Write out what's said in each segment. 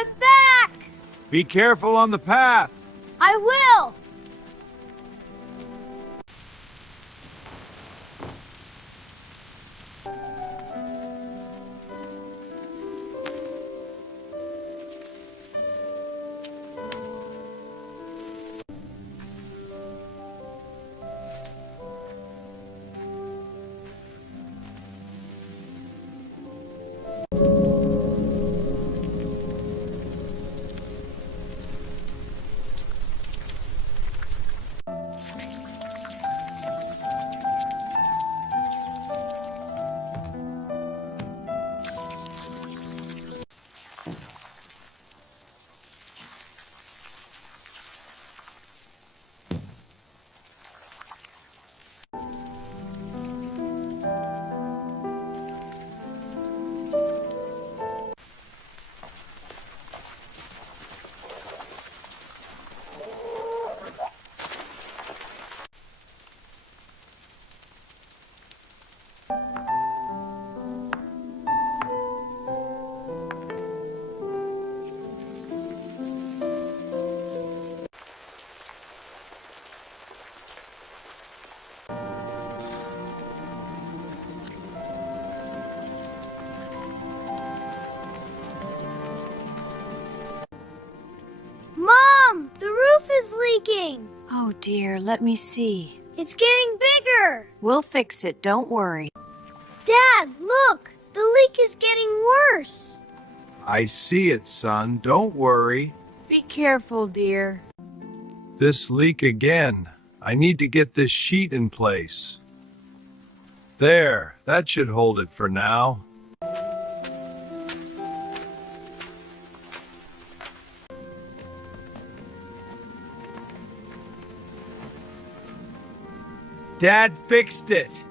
I'm back! Be careful on the path. I will! Mom, the roof is leaking. Oh dear, let me see. It's getting bigger. We'll fix it, don't worry. Dad, look, the leak is getting worse. I see it, son. Don't worry. Be careful, dear. This leak again. I need to get this sheet in place. There, that should hold it for now. Dad fixed it.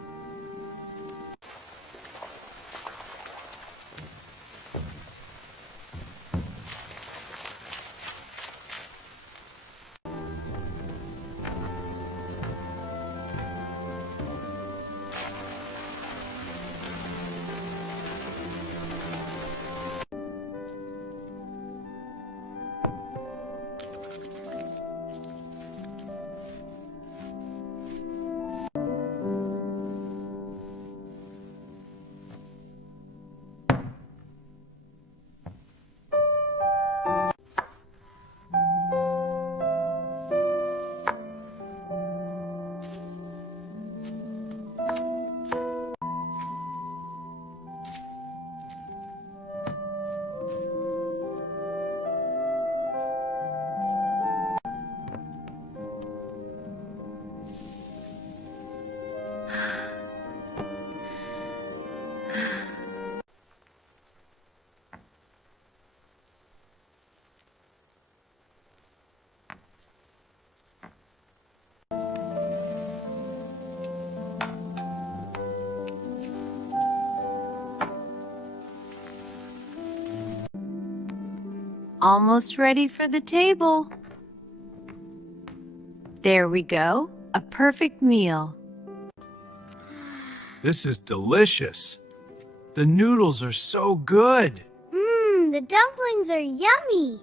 Almost ready for the table. There we go. A perfect meal. This is delicious. The noodles are so good. The dumplings are yummy.